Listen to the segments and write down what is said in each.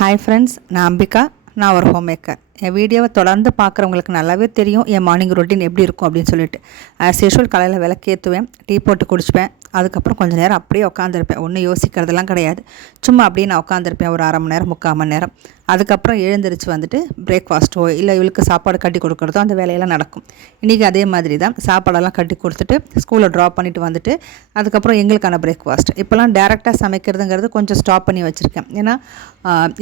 Hi friends, நான் அம்பிகா. நான் ஒரு ஹோம் மேக்கர். என் வீடியோவை தொடர்ந்து பார்க்குறவங்களுக்கு நல்லாவே தெரியும் என் மார்னிங் ரொட்டீன் எப்படி இருக்கும் அப்படின்னு சொல்லிட்டு. ஆஸ் யூஷுவல் காலையில் விளக்கேற்றுவேன், டீ போட்டு குடிச்சுப்பேன். அதுக்கப்புறம் கொஞ்சம் நேரம் அப்படியே உட்காந்துருப்பேன். ஒன்றும் யோசிக்கிறதெல்லாம் கிடையாது. சும்மா அப்படியே நான் உட்காந்துருப்பேன் ஒரு அரை மணி நேரம் 3/4 மணி நேரம். அதுக்கப்புறம் எழுந்திரிச்சு வந்துட்டு பிரேக்ஃபாஸ்ட்டோ இல்லை இவளுக்கு சாப்பாடு கட்டி கொடுக்குறதோ அந்த வேலையெல்லாம் நடக்கும். இன்றைக்கி அதே மாதிரி தான் சாப்பாடெல்லாம் கட்டி கொடுத்துட்டு ஸ்கூலில் ட்ராப் பண்ணிவிட்டு வந்துட்டு அதுக்கப்புறம் எங்களுக்கான பிரேக்ஃபாஸ்ட். இப்போலாம் டேரெக்டாக சமைக்கிறதுங்கிறது கொஞ்சம் ஸ்டாப் பண்ணி வச்சுருக்கேன். ஏன்னா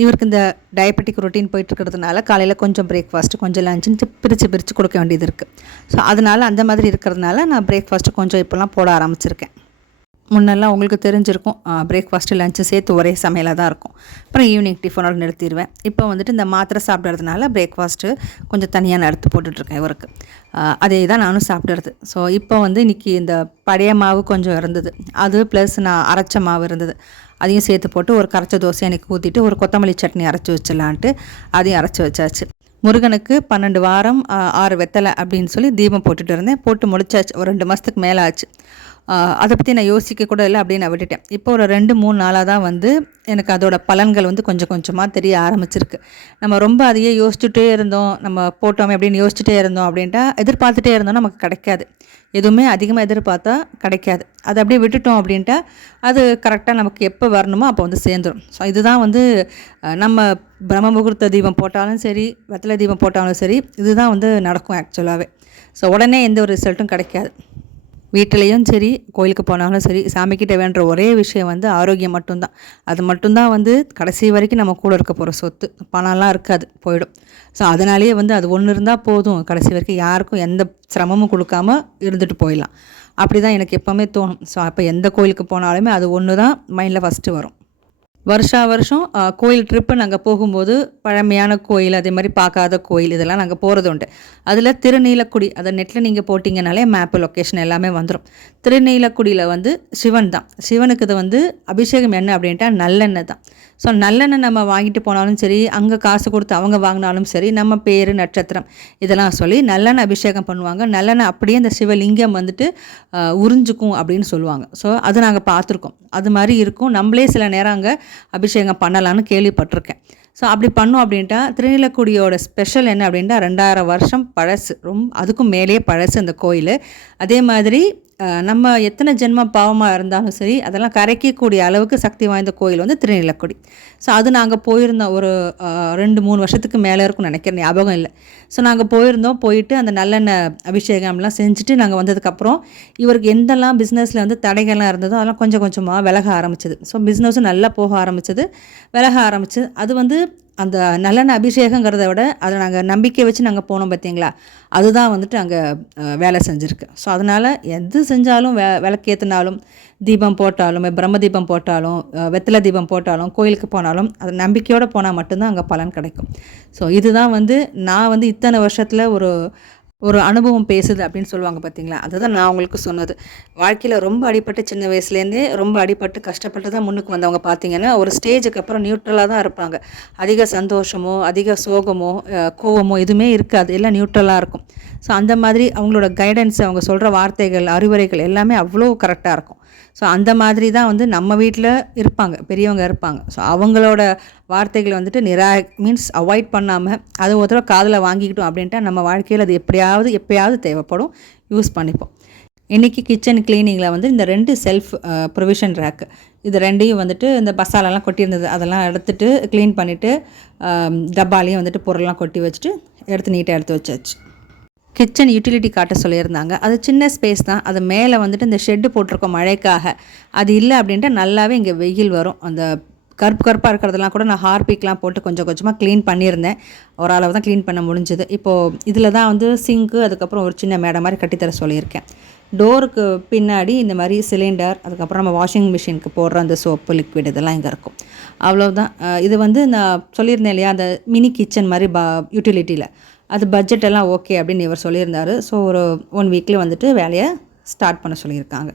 இவருக்கு இந்த டயபெட்டிக் ரொட்டீன் போயிட்டுருக்கிறதுனால காலையில் கொஞ்சம் பிரேக்ஃபாஸ்ட்டு கொஞ்சம் லஞ்சுன்னு பிரித்து கொடுக்க வேண்டியது இருக்குது. ஸோ அதனால் அந்த மாதிரி இருக்கிறதுனால நான் பிரேக்ஃபாஸ்ட்டு கொஞ்சம் இப்போலாம் போட ஆரம்பிச்சிருக்கேன். முன்னெல்லாம் உங்களுக்கு தெரிஞ்சிருக்கும், பிரேக்ஃபாஸ்ட்டு லஞ்சு சேர்த்து ஒரே சமையலாக தான் இருக்கும். அப்புறம் ஈவினிங் டிஃபனோட நிறுத்திடுவேன். இப்போ வந்துட்டு இந்த மாத்திரை சாப்பிட்றதுனால பிரேக்ஃபாஸ்ட்டு கொஞ்சம் தனியாக நான் எடுத்து போட்டுட்ருக்கேன் இவருக்கு. அதே தான் நானும் சாப்பிட்றது. ஸோ இப்போ வந்து இன்றைக்கி இந்த பழைய மாவு கொஞ்சம் இருந்தது, அது ப்ளஸ் நான் அரைச்ச மாவு இருந்தது, அதையும் சேர்த்து போட்டு ஒரு கரைச்ச தோசை எனக்கு ஊற்றிட்டு ஒரு கொத்தமல்லி சட்னி அரைச்சி வச்சிடலான்ட்டு அதையும் அரைச்சி வச்சாச்சு. முருகனுக்கு 12 வாரம் 6 வெத்தலை அப்படின்னு சொல்லி தீபம் போட்டுட்டு இருந்தேன். போட்டு முடிச்சாச்சு. ஒரு 2 மாதத்துக்கு மேலே ஆச்சு. அதை பற்றி நான் யோசிக்க கூட இல்லை, அப்படின்னு நான் விட்டுட்டேன். இப்போ ஒரு 2-3 நாளாக தான் வந்து எனக்கு அதோட பலன்கள் வந்து கொஞ்சம் கொஞ்சமாக தெரிய ஆரம்பிச்சிருக்கு. நம்ம ரொம்ப அதையே யோசிச்சுட்டே இருந்தோம், நம்ம போட்டோமே அப்படின்னு யோசிச்சுட்டே இருந்தோம் அப்படின்ட்டா எதிர்பார்த்துட்டே இருந்தோம், நமக்கு கிடைக்காது. எதுவுமே அதிகமாக எதிர்பார்த்தா கிடைக்காது. அதை அப்படியே விட்டுட்டோம் அப்படின்ட்டா அது கரெக்டாக நமக்கு எப்போ வரணுமோ அப்போ வந்து சேர்ந்துடும். ஸோ இதுதான் வந்து நம்ம பிரம்ம முகூர்த்த தீபம் போட்டாலும் சரி, வெத்தலை தீபம் போட்டாலும் சரி, இதுதான் வந்து நடக்கும் ஆக்சுவலாகவே. ஸோ உடனே எந்த ஒரு ரிசல்ட்டும் கிடைக்காது. வீட்டிலையும் சரி, கோயிலுக்கு போனாலும் சரி, சாமிக்கிட்ட வேண்டுற ஒரே விஷயம் வந்து ஆரோக்கியம் மட்டும்தான். அது மட்டும்தான் வந்து கடைசி வரைக்கும் நம்ம கூட இருக்க போகிற சொத்து. பணம்லாம் இருக்காது, போயிடும். ஸோ அதனாலேயே வந்து அது ஒன்று இருந்தால் போதும், கடைசி வரைக்கும் யாருக்கும் எந்த சிரமமும் கொடுக்காம இருந்துட்டு போயிடலாம். அப்படி தான் எனக்கு எப்போவுமே தோணும். ஸோ அப்போ எந்த கோயிலுக்கு போனாலுமே அது ஒன்று தான் மைண்டில் ஃபஸ்ட்டு வரும். வருஷம் கோயில் ட்ரிப்பு நாங்கள் போகும்போது பழமையான கோயில், அதே மாதிரி பார்க்காத கோயில் இதெல்லாம் நாங்கள் போகிறது உண்டு. அதில் திருநீலக்குடி, அதை நெட்டில் நீங்கள் போட்டிங்கனாலே மேப்பு லொக்கேஷன் எல்லாமே வந்துடும். திருநீலக்குடியில் வந்து சிவன் தான். சிவனுக்கு இது வந்து அபிஷேகம் என்ன அப்படின்ட்டா நல்லெண்ணெய் தான். ஸோ நல்லெண்ணெய் நம்ம வாங்கிட்டு போனாலும் சரி, அங்கே காசு கொடுத்து அவங்க வாங்கினாலும் சரி, நம்ம பேர் நட்சத்திரம் இதெல்லாம் சொல்லி நல்லெண்ணெய் அபிஷேகம் பண்ணுவாங்க. நல்லெண்ணெய் அப்படியே அந்த சிவலிங்கம் வந்துட்டு உறிஞ்சிக்கும் அப்படின்னு சொல்லுவாங்க. ஸோ அது நாங்கள் பார்த்துருக்கோம். அது மாதிரி இருக்கும். நம்மளே சில நேரம் அங்கே அபிஷேகம் பண்ணலான்னு கேள்விப்பட்டிருக்கேன். ஸோ அப்படி பண்ணோம் அப்படின்ட்டா திருநீலக்குடியோட ஸ்பெஷல் என்ன அப்படின்ட்டா 2000 வருஷம் பழசு, அதுக்கும் மேலேயே பழசு அந்த கோயில். அதே மாதிரி நம்ம எத்தனை ஜென்மம் பாவமாக இருந்தாலும் சரி அதெல்லாம் கரைக்கக்கூடிய அளவுக்கு சக்தி வாய்ந்த கோயில் வந்து திருநீலக்குடி. ஸோ அது நாங்கள் போயிருந்தோம் ஒரு 2-3 வருஷத்துக்கு மேலே இருக்கும்னு நினைக்கிறேன், ஞாபகம் இல்லை. ஸோ நாங்கள் போயிட்டு அந்த நல்லெண்ணெய் அபிஷேகம்லாம் செஞ்சுட்டு நாங்கள் வந்ததுக்கப்புறம் இவருக்கு எந்தெல்லாம் பிஸ்னஸில் வந்து தடைகள்லாம் இருந்ததோ அதெல்லாம் கொஞ்சம் கொஞ்சமாக விலக ஆரம்பிச்சது. ஸோ பிஸ்னஸும் நல்லா போக ஆரம்பிச்சது, விலக ஆரம்பிச்சது. அது வந்து அந்த நல்லெண்ணெய் அபிஷேகங்கிறத விட அதில் நாங்கள் நம்பிக்கை வச்சு நாங்கள் போனோம் பார்த்தீங்களா, அதுதான் வந்துட்டு அங்கே வேலை செஞ்சுருக்கு. ஸோ அதனால் எது செஞ்சாலும் விளக்கேற்றினாலும், தீபம் போட்டாலும், பிரம்ம தீபம் போட்டாலும், வெத்தலை தீபம் போட்டாலும், கோயிலுக்கு போனாலும் அது நம்பிக்கையோடு போனால் மட்டும்தான் அங்கே பலன் கிடைக்கும். ஸோ இதுதான் வந்து நான் வந்து இத்தனை வருஷத்தில் ஒரு அனுபவம் பேசுது அப்படின்னு சொல்லுவாங்க பார்த்தீங்களா, அதுதான் நான் உங்களுக்கு சொன்னது. வாழ்க்கையில் ரொம்ப அடிபட்டு சின்ன வயசுலேருந்தே ரொம்ப அடிபட்டு கஷ்டப்பட்டு தான் முன்னுக்கு வந்தவங்க பார்த்தீங்கன்னா ஒரு ஸ்டேஜுக்கு அப்புறம் நியூட்ரலாக தான் இருப்பாங்க. அதிக சந்தோஷமோ அதிக சோகமோ கோவமோ எதுவுமே இருக்காது, எல்லாம் நியூட்ரலாக இருக்கும். ஸோ அந்த மாதிரி அவங்களோட கைடன்ஸ், அவங்க சொல்கிற வார்த்தைகள், அறிவுரைகள் எல்லாமே அவ்வளோ கரெக்டாக இருக்கும். ஸோ அந்த மாதிரி தான் வந்து நம்ம வீட்டில் இருப்பாங்க, பெரியவங்க இருப்பாங்க. ஸோ அவங்களோட வார்த்தைகள் வந்துட்டு மீன்ஸ் அவாய்ட் பண்ணாமல் அதை ஒரு தடவை காதில் வாங்கிக்கிட்டோம் அப்படின்ட்டா நம்ம வாழ்க்கையில் அது எப்பயாவது தேவைப்படும், யூஸ் பண்ணிப்போம். இன்றைக்கி கிச்சன் கிளீனிங்கில் வந்து இந்த 2 செல்ஃப் ப்ரொவிஷன் ரேக்கு, இது 2ஐயும் வந்துட்டு இந்த மசாலாலாம் கொட்டியிருந்தது அதெல்லாம் எடுத்துகிட்டு க்ளீன் பண்ணிவிட்டு டப்பாலையும் வந்துட்டு பொருள்லாம் கொட்டி வச்சுட்டு நீட்டாக எடுத்து வச்சாச்சு. கிச்சன் யூட்டிலிட்டி காட்ட சொல்லியிருந்தாங்க. அது சின்ன ஸ்பேஸ் தான். அது மேலே வந்துட்டு இந்த ஷெட்டு போட்டிருக்கோம் மழைக்காக. அது இல்லை அப்படின்ட்டு நல்லாவே இங்கே வெயில் வரும். அந்த கருப்பாக இருக்கிறதெல்லாம் கூட நான் ஹார்பிக்லாம் போட்டு கொஞ்சம் கொஞ்சமாக க்ளீன் பண்ணியிருந்தேன். ஓரளவு தான் க்ளீன் பண்ண முடிஞ்சது. இப்போது இதில் தான் வந்து சிங்க்கு, அதுக்கப்புறம் ஒரு சின்ன மேடை மாதிரி கட்டித்தர சொல்லியிருக்கேன். டோருக்கு பின்னாடி இந்த மாதிரி சிலிண்டர், அதுக்கப்புறம் நம்ம வாஷிங் மிஷினுக்கு போடுற அந்த சோப்பு லிக்விட் இதெல்லாம் இங்கே இருக்கும். அவ்வளோதான். இது வந்து நான் சொல்லியிருந்தேன் இல்லையா, அந்த மினி கிச்சன் மாதிரி யூட்டிலிட்டியில் அது பட்ஜெட் எல்லாம் ஓகே அப்படின்னு இவர் சொல்லியிருந்தார். ஸோ ஒரு 1 வீக்கில் வந்துட்டு வேலையை ஸ்டார்ட் பண்ண சொல்லியிருக்காங்க.